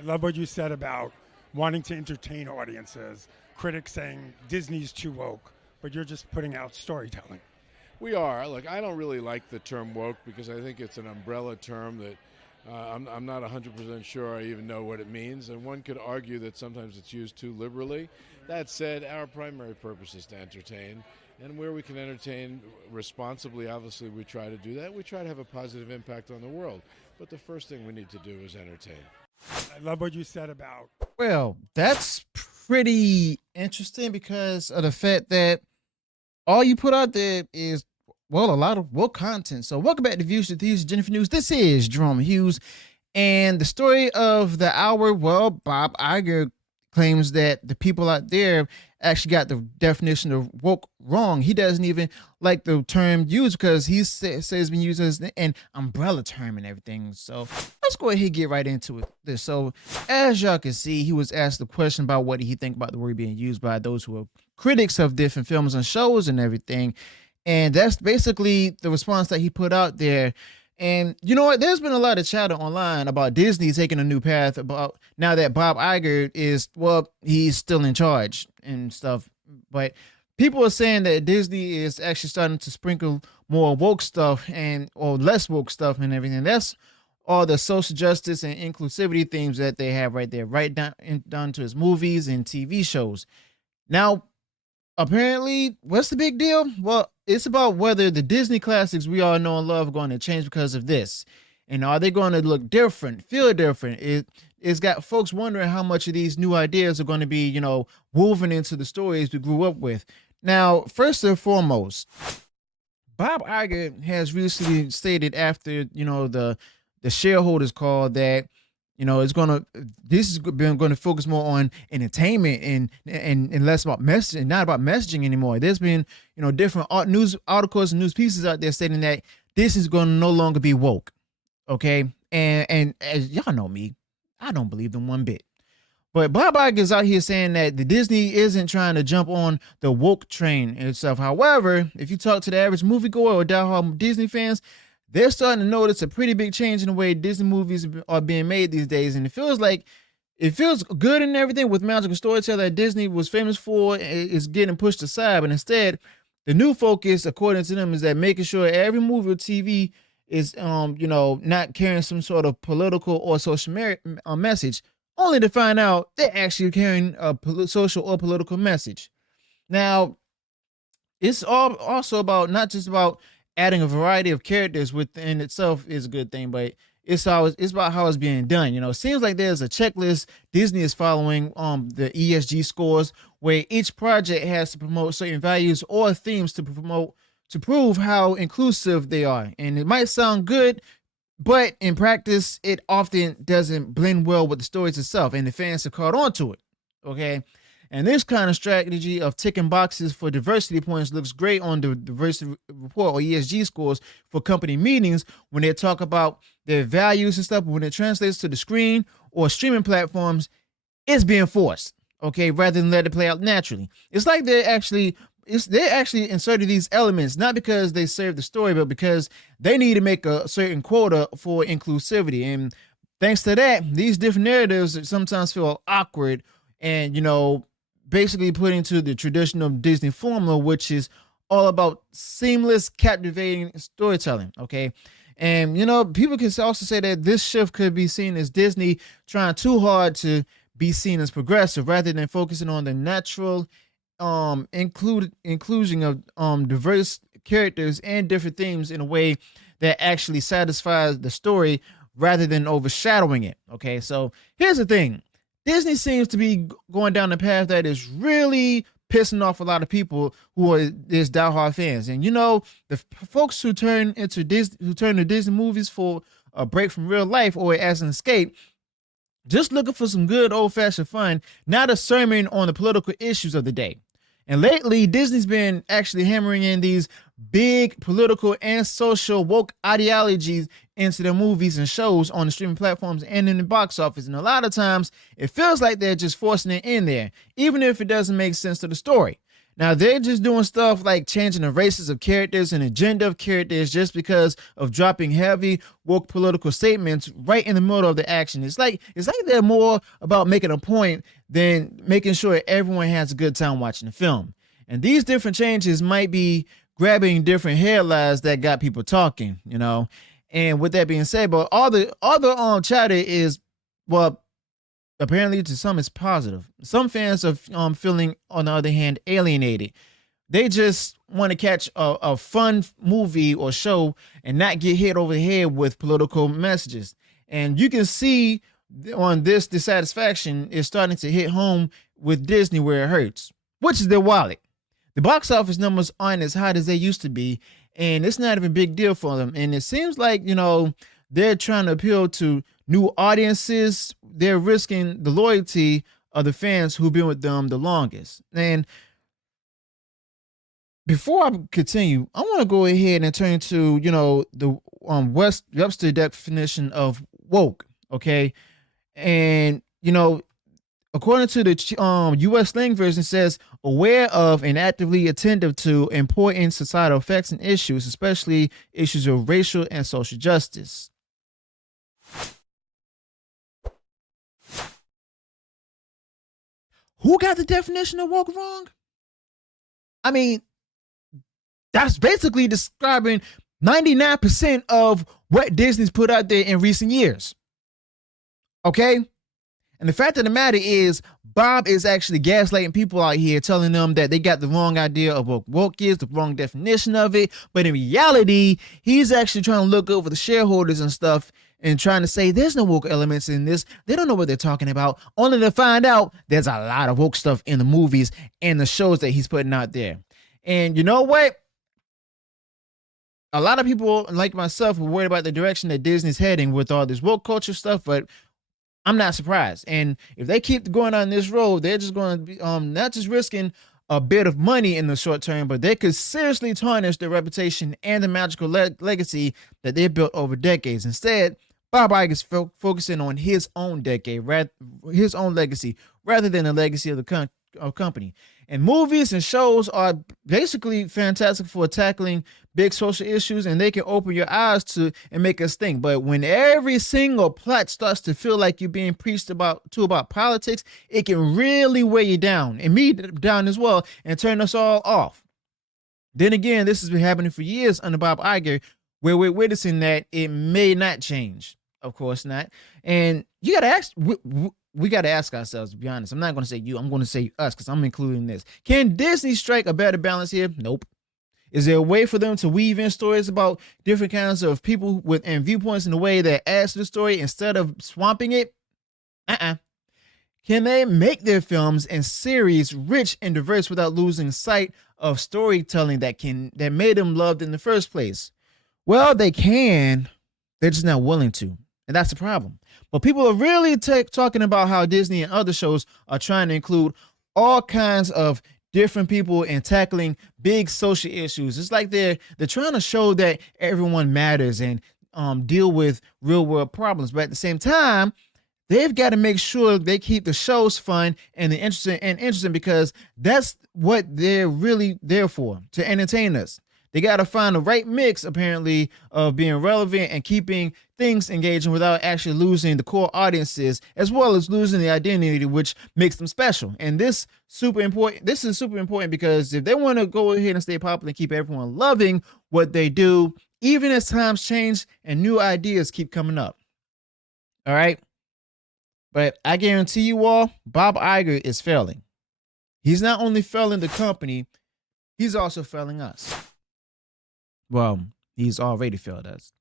I love what you said about wanting to entertain audiences, critics saying Disney's too woke, but you're just putting out storytelling. We are. Look, I don't really like the term woke because I think it's an umbrella term that I'm not 100% sure I even know what it means, and one could argue that sometimes it's used too liberally. That said, our primary purpose is to entertain, and where we can entertain responsibly, obviously we try to do that. We try to have a positive impact on the world, but the first thing we need to do is entertain. I love what you said about. Well, that's pretty interesting because of the fact that all you put out there is, well, a lot of woke content. So welcome back to Views to Thieves, Jennifer News. This is Jerome Hughes. And the story of the hour, well, Bob Iger claims that the people out there actually got the definition of woke wrong. He doesn't even like the term used because he says it's been used as an umbrella term and everything. So let's go ahead and get right into this. So as y'all can see, he was asked the question about what he think about the word being used by those who are critics of different films and shows and everything. And that's basically the response that he put out there. And you know what? There's been a lot of chatter online about Disney taking a new path about now that Bob Iger is, well, he's still in charge and stuff. But people are saying that Disney is actually starting to sprinkle more woke stuff or less woke stuff and everything. That's all the social justice and inclusivity themes that they have right there, right down to his movies and TV shows. Now, apparently, what's the big deal? Well, it's about whether the Disney classics we all know and love are going to change because of this. And are they going to look different, feel different? It's got folks wondering how much of these new ideas are going to be, woven into the stories we grew up with. Now, first and foremost, Bob Iger has recently stated after, the shareholders call that this is going to focus more on entertainment and less about messaging, not about messaging anymore. There's been, different news articles and news pieces out there stating that this is going to no longer be woke. Okay. And as y'all know me, I don't believe them one bit. But Bob Iger is out here saying that the Disney isn't trying to jump on the woke train itself. However, if you talk to the average moviegoer or diehard Disney fans, they're starting to notice a pretty big change in the way Disney movies are being made these days. And it feels good and everything with magical storytelling that Disney was famous for is getting pushed aside. But instead, the new focus, according to them, is that making sure every movie or TV is, not carrying some sort of political or social message, only to find out they're actually carrying a social or political message. Now, it's all also about not just about adding a variety of characters within itself is a good thing, but it's about how it's being done. It seems like there's a checklist Disney is following the ESG scores where each project has to promote certain values or themes to prove how inclusive they are. And it might sound good, but in practice, it often doesn't blend well with the stories itself, and the fans have caught on to it. Okay. And this kind of strategy of ticking boxes for diversity points looks great on the diversity report or ESG scores for company meetings when they talk about their values and stuff. But when it translates to the screen or streaming platforms, it's being forced, okay, rather than let it play out naturally. It's like they actually inserted these elements, not because they serve the story, but because they need to make a certain quota for inclusivity. And thanks to that, these different narratives sometimes feel awkward and, basically putting to the traditional Disney formula, which is all about seamless, captivating storytelling. Okay. And, people can also say that this shift could be seen as Disney trying too hard to be seen as progressive rather than focusing on the natural inclusion of diverse characters and different themes in a way that actually satisfies the story rather than overshadowing it. Okay. So here's the thing. Disney seems to be going down the path that is really pissing off a lot of people who are these diehard fans. And the folks who turn to Disney movies for a break from real life or as an escape, just looking for some good old-fashioned fun, not a sermon on the political issues of the day. And lately, Disney's been actually hammering in these big political and social woke ideologies into their movies and shows on the streaming platforms and in the box office. And a lot of times, it feels like they're just forcing it in there, even if it doesn't make sense to the story. Now they're just doing stuff like changing the races of characters and agenda of characters just because of dropping heavy woke political statements right in the middle of the action. It's like they're more about making a point than making sure everyone has a good time watching the film. And these different changes might be grabbing different headlines that got people talking, you know. And with that being said, but all the other chatter is, well, apparently to some it's positive. Some fans are feeling, on the other hand, alienated. They just want to catch a fun movie or show and not get hit over the head with political messages. And you can see on this dissatisfaction is starting to hit home with Disney where it hurts, which is their wallet. The box office numbers aren't as hot as they used to be, and it's not even a big deal for them. And it seems like, you know, they're trying to appeal to new audiences. They're risking the loyalty of the fans who've been with them the longest. And before I continue, I want to go ahead and turn to, you know, the Webster definition of woke, okay? And, you know, according to the U.S. slang version, says aware of and actively attentive to important societal effects and issues, especially issues of racial and social justice. Who got the definition of woke wrong? I mean, that's basically describing 99% of what Disney's put out there in recent years. Okay? And the fact of the matter is, Bob is actually gaslighting people out here, telling them that they got the wrong idea of what woke is, the wrong definition of it. But in reality, he's actually trying to look over the shareholders and stuff and trying to say there's no woke elements in this. They don't know what they're talking about, only to find out there's a lot of woke stuff in the movies and the shows that he's putting out there. And you know what? A lot of people like myself are worried about the direction that Disney's heading with all this woke culture stuff, but I'm not surprised. And if they keep going on this road, they're just going to be not just risking a bit of money in the short term, but they could seriously tarnish their reputation and the magical legacy that they built over decades. Instead, Bob Iger is focusing on his own decade, his own legacy, rather than the legacy of the company. And movies and shows are basically fantastic for tackling big social issues, and they can open your eyes to and make us think. But when every single plot starts to feel like you're being preached about politics, it can really weigh you down, and me down as well, and turn us all off. Then again, this has been happening for years under Bob Iger, where we're witnessing that it may not change. Of course not. And you got to ask, we got to ask ourselves, to be honest. I'm not going to say you, I'm going to say us, because I'm including this. Can Disney strike a better balance here? Nope. Is there a way for them to weave in stories about different kinds of people and viewpoints in a way that adds to the story instead of swamping it? Can they make their films and series rich and diverse without losing sight of storytelling that made them loved in the first place? Well, they can. They're just not willing to. And that's the problem. But people are really talking about how Disney and other shows are trying to include all kinds of different people and tackling big social issues. It's like they're trying to show that everyone matters and deal with real world problems. But at the same time, they've got to make sure they keep the shows fun and interesting because that's what they're really there for, to entertain us. They got to find the right mix, apparently, of being relevant and keeping things engaging without actually losing the core audiences, as well as losing the identity which makes them special. And this is super important because if they want to go ahead and stay popular and keep everyone loving what they do, even as times change and new ideas keep coming up. All right. But I guarantee you all, Bob Iger is failing. He's not only failing the company, he's also failing us. Well, he's already failed us.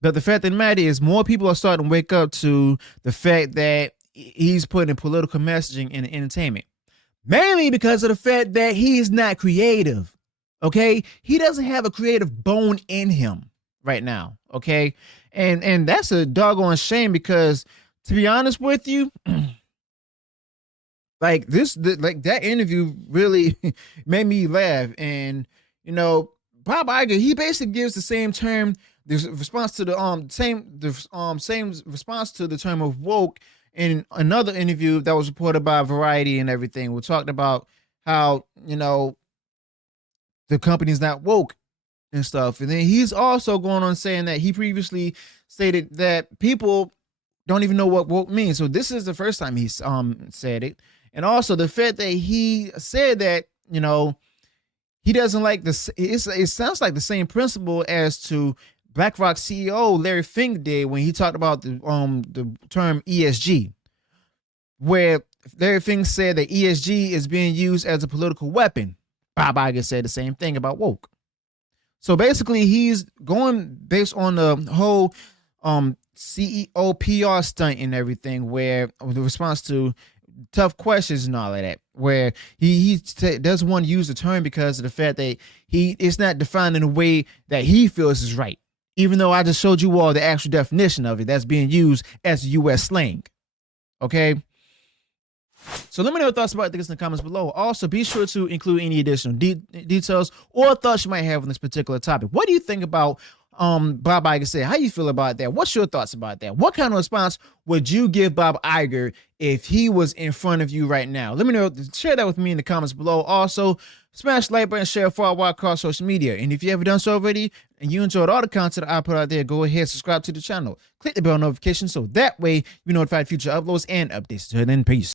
But the fact of the matter is, more people are starting to wake up to the fact that he's putting political messaging in entertainment. Mainly because of the fact that he's not creative. Okay? He doesn't have a creative bone in him right now. Okay? And that's a doggone shame because, to be honest with you, like that interview really made me laugh. And, you know, Bob Iger, he basically gives the same term, the response to the same response to the term of woke in another interview that was reported by Variety and everything. We talked about how, you know, the company's not woke and stuff. And then he's also going on saying that he previously stated that people don't even know what woke means. So this is the first time he's said it. And also the fact that he said that, you know, he doesn't like this. It sounds like the same principle as to BlackRock CEO Larry Fink did when he talked about the term ESG, where Larry Fink said that ESG is being used as a political weapon. Bob Iger said the same thing about woke. So basically, he's going based on the whole CEO PR stunt and everything, where the response to tough questions and all of that, where he doesn't want to use the term because of the fact that it's not defined in a way that he feels is right. Even though I just showed you all the actual definition of it that's being used as U.S. slang. Okay. So let me know your thoughts about this in the comments below. Also, be sure to include any additional details or thoughts you might have on this particular topic. What do you think about Bob Iger said? How you feel about that? What's your thoughts about that? What kind of response would you give Bob Iger if he was in front of you right now? Let me know. Share that with me in the comments below. Also, smash the like button, share far wide across social media. And if you haven't done so already and you enjoyed all the content I put out there, go ahead, subscribe to the channel. Click the bell notification so that way you notify future uploads and updates. Until then, peace.